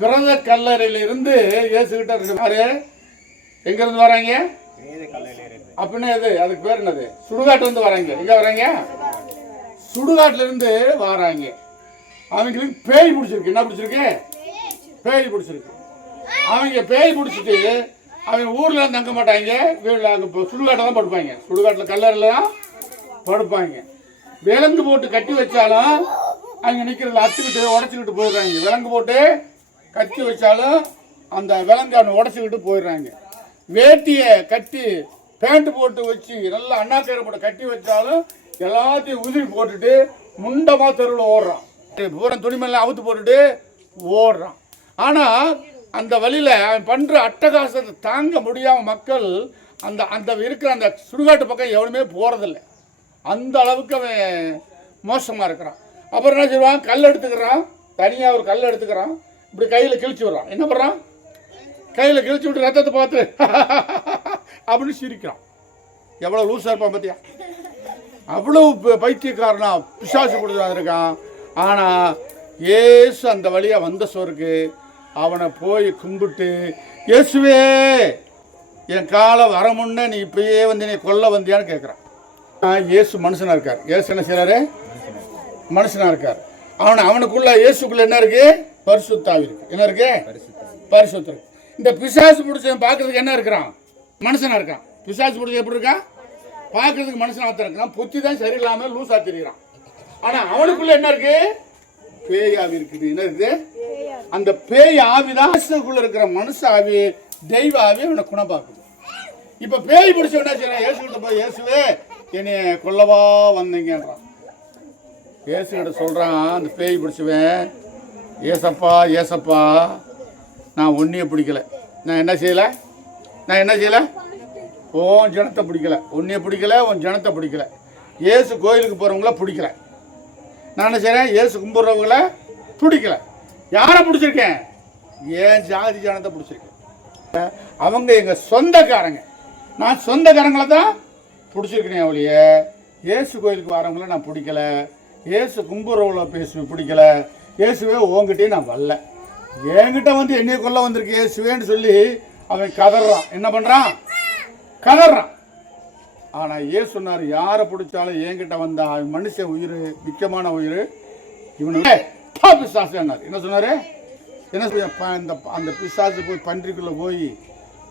பிறந்த கல்லறையிலிருந்து இயேசுகிட்ட இருக்காரு. எங்க இருந்து வராங்க அப்படின்னா எது? அதுக்கு பேர் என்னது? சுடுகாட்டுல இருந்து வராங்க. எங்க வராங்க? சுடுகாட்டுல இருந்து வராங்க. அவங்களுக்கு பேய் பிடிச்சிருக்கு. என்ன பிடிச்சிருக்கு? பேய் பிடிச்சிருக்கு. அவங்க பேய் பிடிச்சிட்டு அவங்க ஊர்ல தங்க மாட்டாங்க, வீட்டில் அங்கே சுடுகாட்டில் தான் படுப்பாங்க. சுடுகாட்டில் கல்லறையில் தான் படுப்பாங்க. விலங்கு போட்டு கட்டி வச்சாலும் அங்கே நிற்கிறதுல அத்துக்கிட்டு உடச்சிக்கிட்டு போயிடுறாங்க. விலங்கு போட்டு கட்டி வச்சாலும் அந்த விலங்கு அவனை உடச்சிக்கிட்டு போயிடுறாங்க. வேட்டியை கட்டி பேண்ட் போட்டு வச்சு நல்லா அண்ணாக்கரை போட்டு கட்டி வச்சாலும் எல்லாத்தையும் உதிரி போட்டுட்டு முண்டமாக தெருவில் ஓடுறான். பூரா துணிமெல்லாம் அவுத்து போட்டுட்டு ஓடுறான். ஆனால் அந்த வழியில் அவன் பண்ணுற அட்டகாசத்தை தாங்க முடியாமல் மக்கள் அந்த அந்த இருக்கிற அந்த சுடுகாட்டு பக்கம் எவனுமே போகிறதில்லை. அந்த அளவுக்கு அவன் மோசமாக இருக்கிறான். அப்புறம் என்ன செய்வான்? கல் எடுத்துக்கிறான். தனியாக ஒரு கல் எடுத்துக்கிறான். இப்படி கையில் கிழிச்சு விடுறான். என்ன பண்ணுறான்? கையில் கிழிச்சு விட்டு ரத்தத்தை பார்த்து அப்படின்னு சிரிக்கிறான். எவ்வளோ லூஸாக இருப்பான் பார்த்தியா? அவ்வளோ பைத்தியக்காரனா பிசாசு கொடுத்து இருக்கான். ஆனால் ஏசு அந்த வழியாக வந்த சோருக்கு அவனை போய் கும்பிட்டு, இயேசுவே என் காலை வர முன்னே நீ இப்பயே வந்து நீ கொல்ல வந்தியான்னு கேட்குறான். இயேசு மனுஷனாக இருக்கார். இயேசு என்ன செய்கிறாரு? மனுஷனாக இருக்கார். அவனுக்குள்ள இயேசுக்குள்ள என்ன இருக்கு? பரிசுத்தாவி இருக்கு. என்ன இருக்கு? பரிசுத்தம் இருக்கு. இந்த பிசாசு பிடிச்சவன் பார்க்கறதுக்கு என்ன இருக்கிறான்? மனுஷனாக இருக்கான். பிசாசு பிடிச்ச எப்படி இருக்கான்? பார்க்கறதுக்கு மனுஷனாக தான் இருக்கான். புத்தி தான் சரியில்லாமல் லூஸாக தெரிகிறான். ஆனால் அவனுக்குள்ள என்ன இருக்கு? பேய் ஆவி இருக்குது. என்ன இருக்குது? அந்த பேய் ஆவிதான் இருக்கிற மனுஷ ஆவி, தெய்வ ஆவி அவனை குணப்பாக்குது. இப்ப பேய் பிடிச்ச என்ன செய்யறான்? இயேசுகிட்ட போய், இயேசுவே என்னைய கொல்லவா வந்தீங்கன்றான். இயேசுகிட்ட சொல்றான் அந்த பேய் பிடிச்சவன், ஏசப்பா ஏசப்பா நான் ஒன்னிய பிடிக்கல. நான் என்ன செய்யல? உன் ஜனத்தை பிடிக்கல. ஒன்னிய பிடிக்கல, உன் ஜனத்தை பிடிக்கல. இயேசு கோயிலுக்கு போறவங்கள பிடிக்கல. நான் என்ன செய்யறேன்? இயேசு கும்பிட்றவங்கள பிடிக்கல. யாரை பிடிச்சிருக்கேன்? ஏன் ஜாதி ஜனத்தை பிடிச்சிருக்கேன். அவங்க எங்க சொந்தக்காரங்க. நான் சொந்தக்காரங்களை தான் பிடிச்சிருக்கேன். அவளைய இயேசு கோயிலுக்கு வரவங்கள நான் பிடிக்கல. இயேசு கும்புறவங்கள பிடிக்கல. இயேசுவே உங்ககிட்டே நான் வரல. என்கிட்ட வந்து என்னைய கொல்ல வந்திருக்கு இயேசுவேன்னு சொல்லி அவன் கதறான். என்ன பண்றான்? கதறான். ஆனா இயேசு சொன்னார், யாரை பிடிச்சாலும் என்கிட்ட வந்தா அவன் மனுஷ உயிர், முக்கியமான உயிர், இவனு பிசாசு. என்ன சொன்னாரு? என்ன? அந்த பிசாசு போய் பன்றிக்குள்ள போய்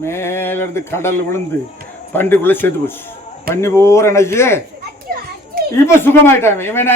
மேல இருந்து கடல் விழுந்து பன்றிக்குள்ள செத்து போச்சு. பண்ணி போற நினைச்சு இப்ப சுகமாயிட்டாங்க. இவன்